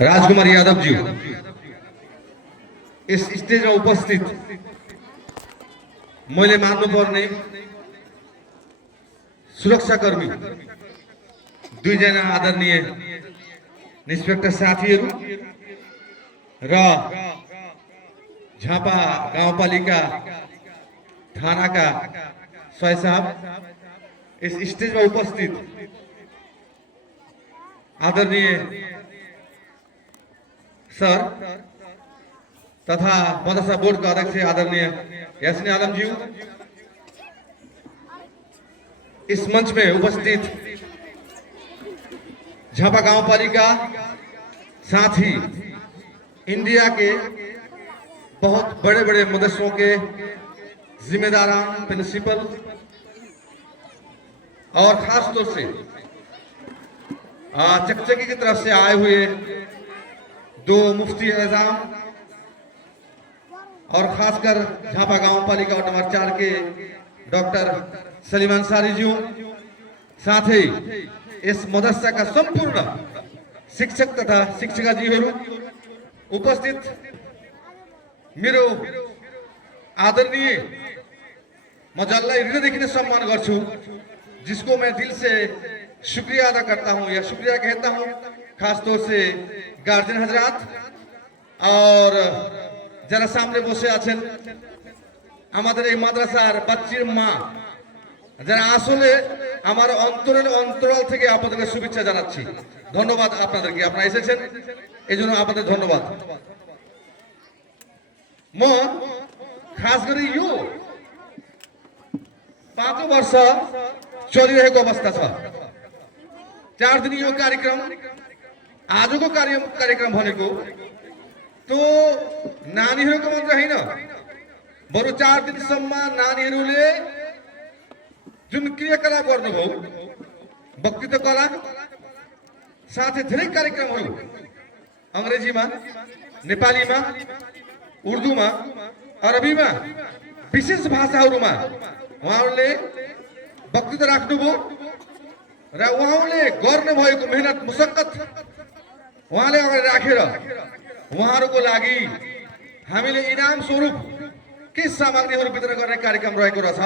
राजकुमार यादव जी इस स्टेज में उपस्थित मैले मान्नुपर्ने सुरक्षाकर्मी दुईजना आदरणीय इन्स्पेक्टर साथीहरू र झापा गाउँपालिका थानाका सय साहब इस स्टेज में उपस्थित आदरणीय सर तथा मदरसा बोर्ड का अध्यक्ष आदरणीय यासीन आलम जी, इस मंच में उपस्थित झापा गांवपालिका साथ ही इंडिया के बहुत बड़े बड़े मदरसों के जिम्मेदारान, प्रिंसिपल और खास तौर से चकचकी की तरफ से आए हुए दो मुफ्ती एजाम और खासकर झापा गांव पालिका वार्ड नंबर 4 के डॉक्टर सलीम अंसारी जी, साथ ही इस मदरसा का संपूर्ण शिक्षक तथा शिक्षिका जी उपस्थित मेरो आदरणीय म जसलाई हृदयदेखि नै सम्मान गर्छु, जिसको मैं दिल से शुक्रिया अदा करता हूं या शुक्रिया कहता हूं, खास तौर से गार्जियन हजरात और যারা সামনে বসে আছেন আমাদের এই মাদ্রাসার বাচ্চির মা, যারা আসলে আমার অন্তরের অন্তরাল থেকে আপনাদেরকে শুভেচ্ছা জানাচ্ছি। ধন্যবাদ আপনাদেরকে, আপনারা এসেছেন এই জন্য আপনাদের ধন্যবাদ। म खास गरी यो 5 वर्ष चलिरहेको अवस्था छ। 4 दिन यो कार्यक्रम आजको कार्यक्रम भनेको तो नानीहरूको मात्र हैन, बरु 4 दिनसम्म नानीहरूले जुन क्रियाकलाप गर्नुभयो, वक्तृत्व कला साथै धेरै कार्यक्रमहरू अंग्रेजीमा, नेपालीमा, उर्दूमा, अरबीमा, विशेष भाषाहरूमा उहाँहरूले वक्तृत्व राख्नुभयो र उहाँले गर्नुभएको मेहनत मुशक्कत उहाँले अगाडि राखेर उहाँहरूको लागि हामीले इनाम स्वरूप के सामग्रीहरू वितरण गर्ने कार्यक्रम रहेको रहेछ।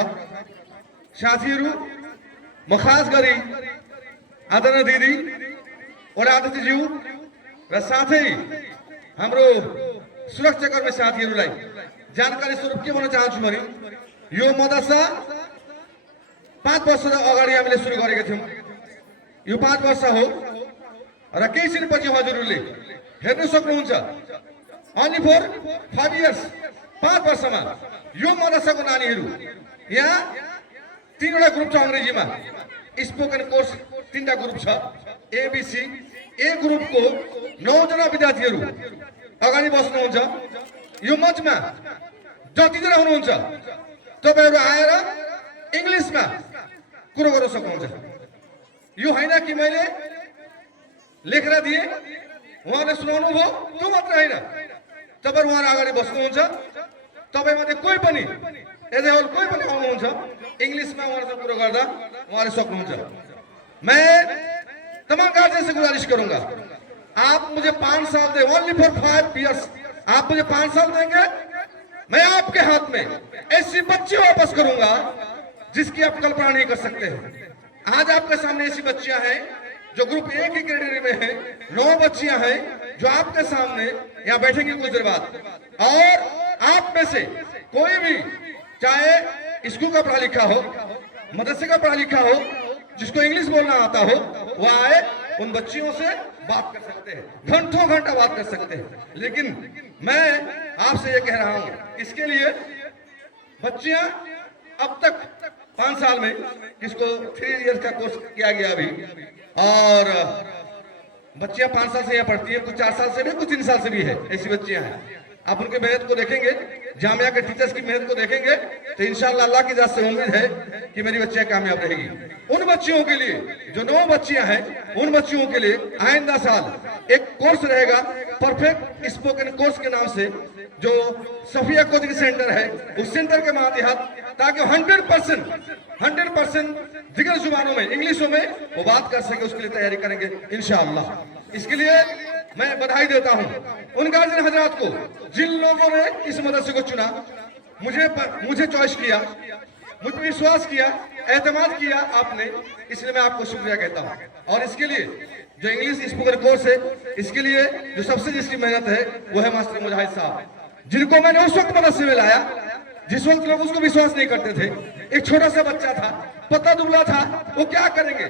साथीहरू, म खास गरी आदरणीय दिदी वडा अध्यक्षज्यू र साथै हाम्रो सुरक्षाकर्मी साथीहरूलाई जानकारी स्वरूप के भन्न चाहन्छु भने यो मदरसा 5 वर्ष अगाडि हामीले सुरु गरेका थियौं। यो 5 वर्ष हो र केही दिनपछि हजुरहरूले हेर्न सक्नुहुन्छ। ओन्ली फर 5 इयर्स, 5 वर्षमा यो मदरसाको नानीहरू, यहाँ 3वटा ग्रुप छ अंग्रेजीमा, स्पोकन कोर्स 3टा ग्रुप छ, एबीसी। ए ग्रुपको 9 जना विद्यार्थीहरू अगाडि बस्नुहुन्छ। यो मञ्चमा जतिजना हुनुहुन्छ तपाईहरु आएर इंग्लिशमा कुरो गर्न सक्नुहुन्छ। यो हैन कि मैले लेखेर दिए उहाँले सुनाउनु भयो त्यो मात्र हैन, तपाईहरु उहाँ अगाडि बस्नुहुन्छ, तपाईमध्ये कोही पनि एजेहल कोही पनि आउनुहुन्छ, इंग्लिशमा उहाँसँग कुरो गर्दा उहाँले सक्नुहुन्छ। मैं तमाम गार्जियन से गुजारिश करूंगा, आप मुझे 5 साल दे, ओनली फॉर 5 इयर्स, आप मुझे 5 साल देंगे, मैं आपके हाथ में ऐसी बच्ची वापस करूंगा जिसकी आप कल्पना नहीं कर सकते हैं। आज आपके सामने ऐसी बच्चियां हैं जो ग्रुप ए की कैटेगरी में है, 9 बच्चियां हैं जो आपके सामने यहाँ बैठेंगी कुछ देर बाद, और आप में से कोई भी चाहे स्कूल का पढ़ा लिखा हो, मदरसे का पढ़ा लिखा हो, जिसको इंग्लिश बोलना आता हो, वो आए, उन बच्चियों से बात कर सकते हैं, घंटों घंटा बात कर सकते हैं। लेकिन मैं आपसे ये कह रहा हूं, इसके लिए बच्चियां अब तक 5 साल में, जिसको 3 इयर्स का कोर्स किया गया अभी, और बच्चियां 5 साल से यहाँ पढ़ती है, कुछ 4 साल से भी, कुछ 3 साल से भी है, ऐसी बच्चियां हैं। आप उनके मेहनत को देखेंगे, जामिया के टीचर्स की मेहनत को देखेंगे तो इंशाअल्लाह अल्लाह की जात से उम्मीद है कि मेरी बच्चियां कामयाब रहेगी। उन बच्चियों के लिए जो 9 बच्चियां हैं, उन बच्चियों के लिए आइंदा साल एक कोर्स रहेगा, परफेक्ट स्पोकन कोर्स के नाम से, जो सफिया कोचिंग सेंटर है, उस सेंटर के मातहत, ताकि 100% दिगर जुबानों में, इंग्लिशों में वो बात कर सके, उसके लिए तैयारी करेंगे इंशाअल्लाह। इसके लिए मैं बधाई देता हूं उन गार्जियन हजरात को जिन लोगों ने इस मदरसे को चुना, मुझे चॉइस किया, मुझ पर विश्वास किया, एतमाद किया आपने, इसलिए मैं आपको शुक्रिया कहता हूं। और इसके लिए जो इंग्लिश स्पोकन कोर्स है, इसके लिए जो सबसे जिसकी मेहनत है वो है मास्टर मुजाहिद साहब, जिनको मैंने उस वक्त मदरसे में लाया जिस वक्त लोग उसको विश्वास नहीं करते थे। एक छोटा सा बच्चा था, पतला दुबला था, वो क्या करेंगे।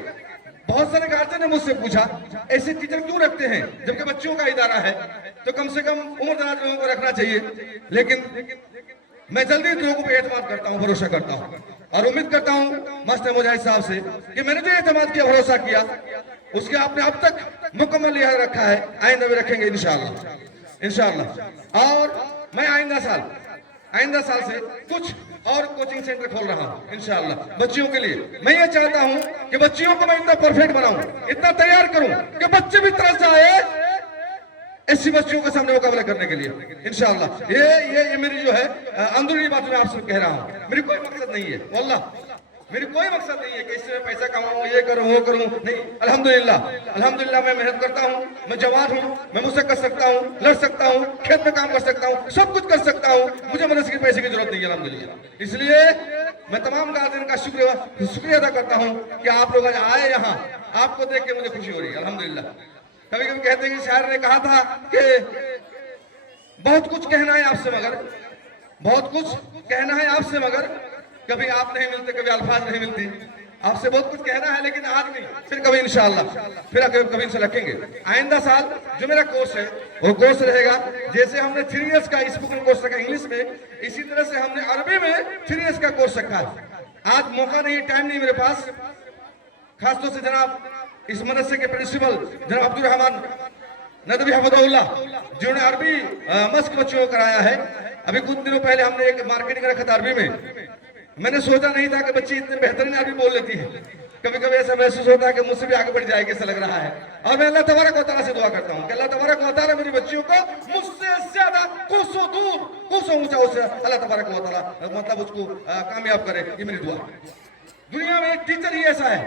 बहुत सारे गार्जियन ने मुझसे पूछा ऐसे टीचर क्यों रखते हैं जबकि बच्चों का इदारा है, तो कम से कम उम्र दराज लोगों को रखना चाहिए। लेकिन मैं जल्दी लोगों पे एतमाद करता हूं, भरोसा करता हूं और उम्मीद करता हूं मास्टर मुजाहिद साहब से कि मैंने जो एतमाद किया, भरोसा किया, उसके आपने अब तक मुकम्मल लिहाज रखा है, आइंदा भी रखेंगे इंशाअल्लाह इंशाअल्लाह। और मैं आइंदा साल से कुछ और कोचिंग सेंटर खोल रहा हूं इंशाअल्लाह बच्चियों के लिए। मैं ये चाहता हूं कि बच्चियों को मैं इतना परफेक्ट बनाऊं, इतना तैयार करूं कि बच्चे भी तरस जाए ऐसी बच्चियों के सामने मुकाबला करने के लिए इंशाअल्लाह। ये मेरी जो है अंदरूनी बात मैं आपसे कह रहा हूं। मेरी कोई मकसद नहीं है, वल्लाह मेरी कोई मकसद नहीं है कि इससे मैं पैसा कमाऊं, ये करूं वो करूं, नहीं। अल्हम्दुलिल्लाह मैं मेहनत करता हूं, मैं जवान हूं, मैं मुझसे कर सकता हूं, लड़ सकता हूं, खेत में काम कर सकता हूं, सब कुछ कर सकता हूं, मुझे मदरसे के पैसे की जरूरत नहीं है अल्हम्दुलिल्लाह। इसलिए मैं तमाम गार्जियन का शुक्रिया अदा करता हूं कि आप लोग आज आए यहाँ, आपको देख के मुझे खुशी हो रही है अल्हम्दुलिल्लाह। कभी कभी कहते हैं कि शायर ने कहा था कि बहुत कुछ कहना है आपसे मगर, बहुत कुछ कहना है आपसे मगर कभी आप नहीं मिलते, कभी अल्फाज नहीं मिलती। आपसे बहुत कुछ कहना है लेकिन आज नहीं, फिर कभी इंशाअल्लाह, फिर कभी इंशाअल्लाह रखेंगे। आइंदा साल जो मेरा कोर्स है वो कोर्स रहेगा, जैसे हमने 3 इयर्स का स्पोकन कोर्स रखा इंग्लिश में, इसी तरह से हमने अरबी में 3 इयर्स का कोर्स रखा है। आज मौका नहीं, टाइम नहीं मेरे पास, खासतौर से जनाब इस मदरसे के प्रिंसिपल जनाब अब्दुल रहमान नदवी हफिज़हुल्लाह जिन्होंने अरबी मस्क बच्चों को कराया है। अभी कुछ दिनों पहले हमने एक मार्केटिंग रखा था अरबी में। मैंने सोचा नहीं था कि बच्ची इतने बेहतरीन अरबी बोल लेती है। कभी कभी ऐसा महसूस होता है कि मुझसे भी आगे बढ़ जाएगी, ऐसा लग रहा है। और मैं अल्लाह तबारक व तआला से दुआ करता हूँ कि अल्लाह तबारक व तआला मेरी बच्चियों को मुझसे ज्यादा कोसों दूर, कोसों ऊंचा उससे अल्लाह तबारक व तआला मतलब उसको कामयाब करे, ये मेरी दुआ। दुनिया में एक टीचर ही ऐसा है,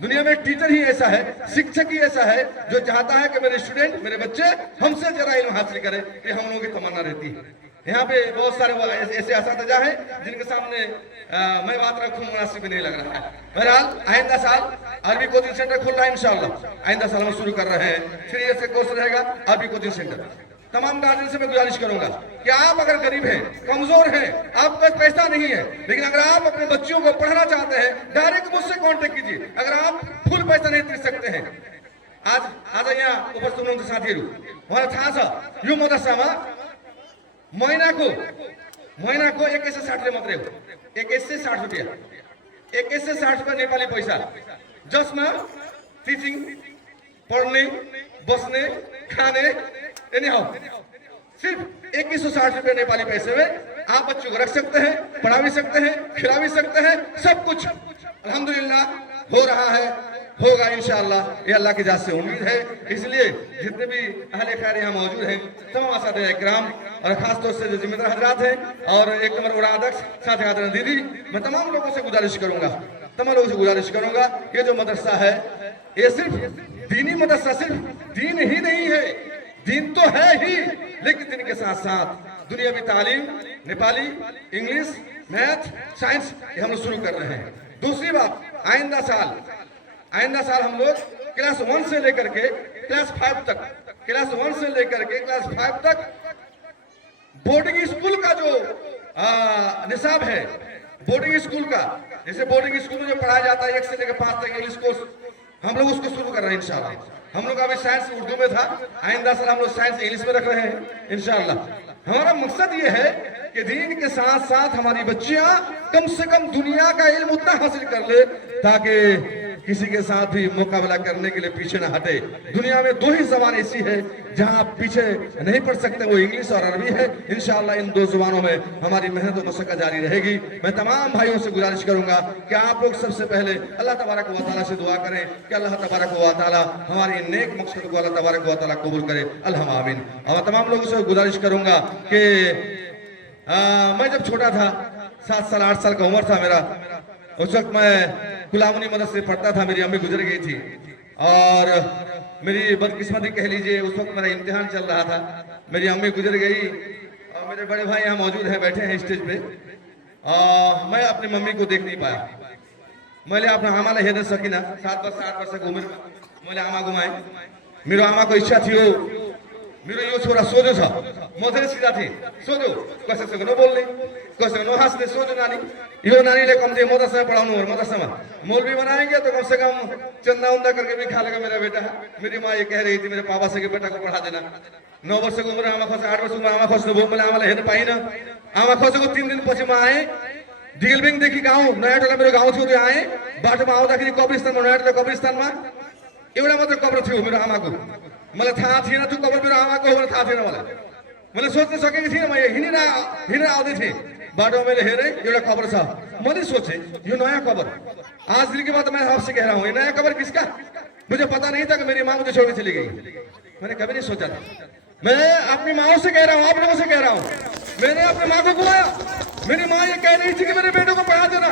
दुनिया में एक टीचर ही ऐसा है, शिक्षक ही ऐसा है जो चाहता है कि मेरे स्टूडेंट, मेरे बच्चे हमसे जरा इल्म हासिल करें। ये हम लोगों की तमन्ना रहती है। यहाँ पे बहुत सारे ऐसे असातिज़ा हैं जिनके सामने मैं बात रखूं मुनासिब नहीं लग रहा है। बहरहाल आइंदा साल अरबी कोचिंग सेंटर खुल रहा है इंशाअल्लाह। आइंदा साल हम शुरू कर रहे हैं, 3 इयर्स का कोर्स रहेगा अरबी कोचिंग सेंटर। तमाम गार्जियन से मैं गुजारिश करूंगा कि आप अगर गरीब हैं, कमजोर हैं, आपके पास पैसा नहीं है, लेकिन अगर आप अपने बच्चों को पढ़ाना चाहते हैं, डायरेक्ट मुझसे कांटेक्ट कीजिए। अगर आप फुल पैसा नहीं दे सकते हैं, आज यहाँ ऊपर सुनो साथी वहाँ था यो मदरसामा महीनाको 2160 मात्रै हो, 2160 रुपियाँ, 2160 रुपियाँ नेपाली पैसा, जसमा टिचिङ, पढ्ने, बस्ने, खाने, एनी हाउ सिर्फ 2160 रुपये नेपाली पैसे में आप बच्चों को रख सकते हैं, पढ़ा भी सकते हैं, खिला भी सकते हैं, सब कुछ अल्हम्दुलिल्लाह हो रहा है, होगा इंशाअल्लाह, ये अल्लाह की जात से उम्मीद है। इसलिए जितने भी अहले खैर यहाँ मौजूद हैं, तमाम असातिज़ा इकराम और खास तौर से जो जिम्मेदार हजरात हैं और एक नंबर उड़ादक्ष साथ ही दीदी, मैं तमाम लोगों से गुजारिश करूंगा, ये जो मदरसा है ये सिर्फ दीनी मदरसा, सिर्फ दीन ही नहीं है, दीन तो है ही, लेकिन दिन के साथ साथ दुनियावी तालीम, नेपाली, इंग्लिश, मैथ, साइंस ये हम लोग शुरू कर रहे हैं। दूसरी बात, आइंदा साल हम लोग क्लास 1 से लेकर के क्लास 5 तक बोर्डिंग स्कूल का जो निसाब है, बोर्डिंग स्कूल का, जैसे बोर्डिंग स्कूल में जो पढ़ाया जाता है 1 से लेकर 5 तक इंग्लिश कोर्स, हम लोग उसको शुरू कर रहे हैं इंशाअल्लाह। हम लोग अभी साइंस उर्दू में था, आइंदा साल हम लोग साइंस इंग्लिश में रख रहे हैं इंशाअल्लाह। हमारा मकसद ये है कि दीन के साथ साथ हमारी बच्चियां कम से कम दुनिया का इल्म उतना हासिल कर ले ताकि किसी के साथ भी मुकाबला करने के लिए पीछे ना हटे। दुनिया में 2 ही ज़बान ऐसी है जहां आप पीछे नहीं पढ़ सकते, वो इंग्लिश और अरबी है। इंशाअल्लाह इन 2 ज़बानों में हमारी मेहनत और मशक्क़त जारी रहेगी। मैं तमाम भाइयों से गुजारिश करूंगा कि आप लोग सबसे पहले अल्लाह तबारक व तआला से दुआ करें कि अल्लाह तबारक व तआला हमारी नेक मकसद को अल्लाह तबारक व तआला कबूल करे, अल्लाहुम्मा आमीन। और तमाम लोगों से गुजारिश करूंगा कि मैं जब छोटा था, 7 साल 8 साल का उम्र था मेरा, उस वक्त मैं गुलामुनी मदरसे से पढ़ता था, मेरी अम्मी गुजर गई थी। और मेरी बदकिस्मती कह लीजिए, उस वक्त मेरा इम्तिहान चल रहा था, मेरी अम्मी गुजर गई और मेरे बड़े भाई यहाँ मौजूद हैं, बैठे हैं स्टेज पे। मैं अपनी मम्मी को देख नहीं पाया। मैले आफ्नो आमालाई हेर्न सकिनँ। 7 वर्ष 8 वर्षको उमेरमा मैले आमा गुमाएँ। मेरो आमाको इच्छा थियो मेरो यो छोरा सोझो छ, म चाहिँ सिधा थिएँ, सोझो, कसैसँग नबोल्ने, कसैसँग नहाँस्ने, सोझो नानी। यो नानीले कम्ती मदरसा में पढ़ाउनु हो, मदरसा में मौलवी बनाएंगे तो कम से कम चंदा उंदा करके भी खा लेगा मेरा बेटा। मेरी माँ ये कह रही थी मेरे पापा से कि बेटा को पढ़ा देना। 9 वर्षको उमेर आमा खस, 8 वर्षको आमा खस्नु भयो। मैले आमालाई हेर्न पाइनँ। आमा खसेको 3 दिन पछि म आएँ। डिगलबिङदेखि गाउँ, नयाँ टोला मेरो गाउँ थियो, त्यो आएँ। बाटोमा आउँदाखेरि कब्रिस्तानमा, नयाँ टोला कब्रिस्तानमा एउटा मात्र कब्र थियो मेरो आमाको। मलाई थाहा थिएन त्यो कब्र मेरो आमाको हो भनेर थाहा थिएन मलाई। मैले सोच्न सकेको थिइनँ। म हिँडेर आउँदै थिएँ, बाटोमा मैले हेरेँ एउटा कब्र छ। मैंने सोचे ये नया कब्र। आज दिन के बाद मैं आपसे कह रहा हूँ, ये नया कब्र किसका? मुझे पता नहीं था कि मेरी माँ मुझे छोड़ के चली गई। मैंने कभी नहीं सोचा था। मैं अपनी माँ से कह रहा हूँ, आप लोगों से कह रहा हूँ, मैंने अपनी माँ को बुलाया। मेरी माँ ये कह रही थी कि मेरे बेटे को पढ़ा देना।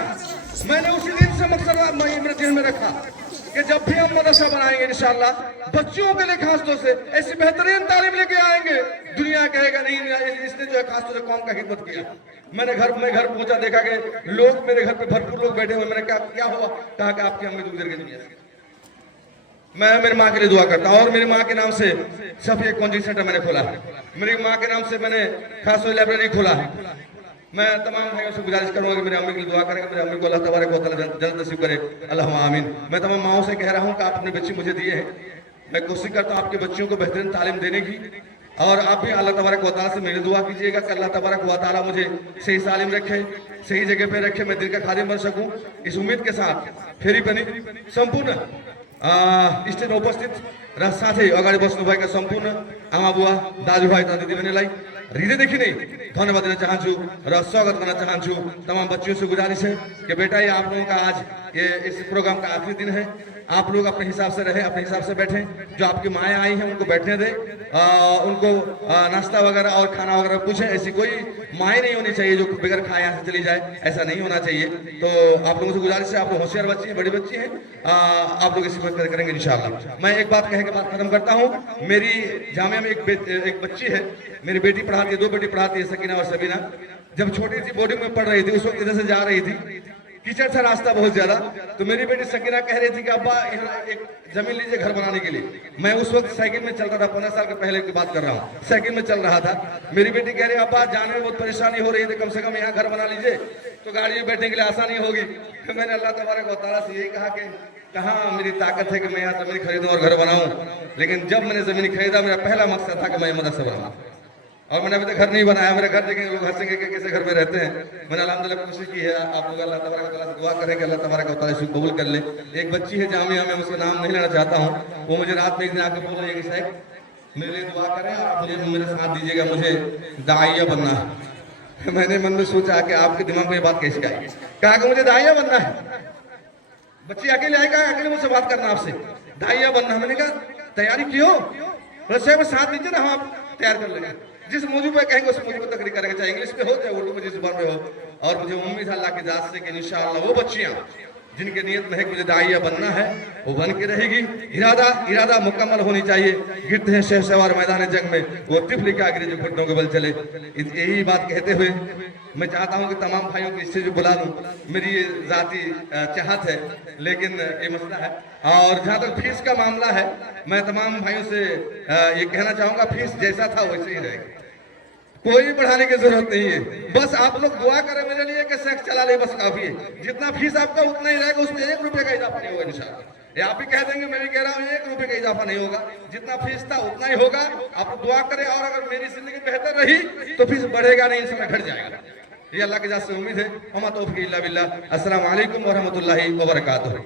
मैंने उसी दिन से मकसद मेरे दिल में रखा कि जब भी हम मदरसा बनाएंगे इंशाअल्लाह बच्चों के लिए खासतौर से ऐसी बेहतरीन तालीम लेके आएंगे, दुनिया कहेगा नहीं इसने जो है खासतौर से कौम का खिदमत किया। मैं घर पहुंचा, देखा कि लोग मेरे घर पे भरपूर लोग बैठे हुए। मैंने कहा क्या हुआ? कहा कि आपकी अम्मी गुजर गई दुनिया से। मैं मेरी माँ के लिए दुआ करता हूँ और मेरी माँ के नाम से सफी कोचिंग सेंटर मैंने खोला है। मेरी माँ के नाम से मैंने खास लाइब्रेरी खोला है। मैं तमाम भाइयों से गुजारिश करूंगा कि मेरी अम्मी के लिए दुआ करेंगे, मेरी अम्मी को अल्लाह तबारक व तआला जन्नत नसीब करे, अल्लाहुम्मा आमीन। मैं तमाम माओं से कह रहा हूँ कि आप अपने बच्चे मुझे दिए हैं, मैं कोशिश करता हूँ आपके बच्चों को बेहतरीन तालीम देने की। और आप भी अल्लाह तबारक व तआला से मेरी दुआ कीजिएगा कि अल्लाह तबारक व तआला मुझे सही तालीम रखे, सही जगह पे रखे, मैं दिन का खादिम बन सकूं। इस उम्मीद के साथ फेरि पनि सम्पूर्ण स्टेज में उपस्थित र साथै अगाडि बस्नुभएका सम्पूर्ण आमा बुवा, दाजुभाइ तथा दिदीबहिनीलाई हृदयदेखि नै धन्यवाद देना चाहन्छु र स्वागत करना चाहन्छु। तमाम बच्चियों से गुजारिश है कि बेटा ये आप लोगों का आज ये इस प्रोग्राम का आखिरी दिन है, आप लोग अपने हिसाब से रहे, अपने हिसाब से बैठें। जो आपकी माएँ आई हैं उनको बैठने दें, उनको नाश्ता वगैरह और खाना वगैरह पूछें। ऐसी कोई माएँ नहीं होनी चाहिए जो बगैर खाए यहाँ से चली जाए, ऐसा नहीं होना चाहिए। तो आप लोगों से गुजारिश है, आप लोग होशियार बच्ची हैं, बड़ी बच्ची हैं, आप लोग इसी पर करेंगे इंशाअल्लाह। मैं एक बात कह के बात खत्म करता हूँ। मेरी जामिया में एक बच्ची है, मेरी बेटी पढ़ाती है, 2 बेटी पढ़ाती है, सकीना और सबीना। जब छोटी थी बोर्डिंग में पढ़ रही थी, उस वक्त इधर से जा रही थी, कीचड़ था रास्ता बहुत ज्यादा, तो मेरी बेटी सकीना कह रही थी कि अब्बा यहाँ एक जमीन लीजिए घर बनाने के लिए। मैं उस वक्त साइकिल में चल रहा था, 15 साल के पहले की बात कर रहा हूँ, साइकिल में चल रहा था। मेरी बेटी कह रही अब्बा जाने में बहुत परेशानी हो रही थी, कम से कम यहाँ घर बना लीजिए तो गाड़ी में बैठने के लिए आसानी होगी। तो मैंने अल्लाह तबारक व तआला से यही कहा कि कहाँ मेरी ताकत है कि मैं यहाँ जमीन खरीदूँ और घर बनाऊँ। लेकिन जब मैंने जमीन खरीदा, मेरा पहला मकसद था कि मैं मदरसा बनाऊँ। और मैंने अभी तक घर नहीं बनाया। मेरा घर देखेंगे लोग हंसेंगे कि कैसे घर में रहते हैं। मैंने अल्हम्दुलिल्लाह कोशिश की है। आप लोग अल्लाह तबारक व तआला से दुआ करें कि अल्लाह तबारक व तआला इसे कबूल कर ले। एक बच्ची है जामिया में, उसका नाम नहीं लेना चाहता हूँ, वो मुझे रात में एक दिन आके बोल रही है कि साहब मेरे लिए दुआ करें, आप मुझे मेरे साथ दीजिएगा, मुझे दाइया बनना है। मैंने मन में सोचा कि आपके दिमाग में ये बात कैसे आई? कहा कि मुझे दाइया बनना है। बच्ची अकेले आएगा, अकेले मुझसे बात करना आपसे, दाइया बनना। मैंने कहा तैयारी की हो? रसोई में साथ दीजिए ना, हम आप तैयार कर लेंगे। जिस मौजू पे कहेंगे उस मौजू पर तकरीर करेंगे, चाहे इंग्लिश में हो चाहे उर्दू में, जिस जुबान में हो। और मुझे उम्मीद है अल्लाह की जात से कि इंशाअल्लाह वो बच्चियां जिनके नियत में है कि मुझे दाइया बनना है, वो बन के रहेगी। इरादा मुकम्मल होनी चाहिए। गिरते हैं शेर सवार मैदान जंग में, वो तिफली क्या गिरे जो घुटनों के बल चले। यही बात कहते हुए मैं चाहता हूं कि तमाम भाइयों को इससे जो बुला लूं, मेरी ये जाती चाहत है, लेकिन ये मसला है। और जहाँ तक फीस का मामला है, मैं तमाम भाइयों से ये कहना चाहूँगा, फीस जैसा था वैसे ही रहेगा, कोई बढ़ाने की जरूरत नहीं है। बस आप लोग दुआ करें मेरे लिए कि सेक्स चला ले, बस काफी है। जितना फीस आपका उतना ही रहेगा, उसमें 1 रुपये का इजाफा नहीं होगा इंशाअल्लाह। ये आप ही कह देंगे, मैं भी कह रहा हूँ, 1 रुपये का इजाफा नहीं होगा। जितना फीस था उतना ही होगा। आप दुआ करें, और अगर मेरी जिंदगी बेहतर रही तो फीस बढ़ेगा नहीं, इंशाअल्लाह घट जाएगा। ये अल्लाह की जात से उम्मीद है। हमा तौफीक इल्ला बिल्लाह। अस्सलाम वालेकुम व रहमतुल्लाहि व बरकातुहू।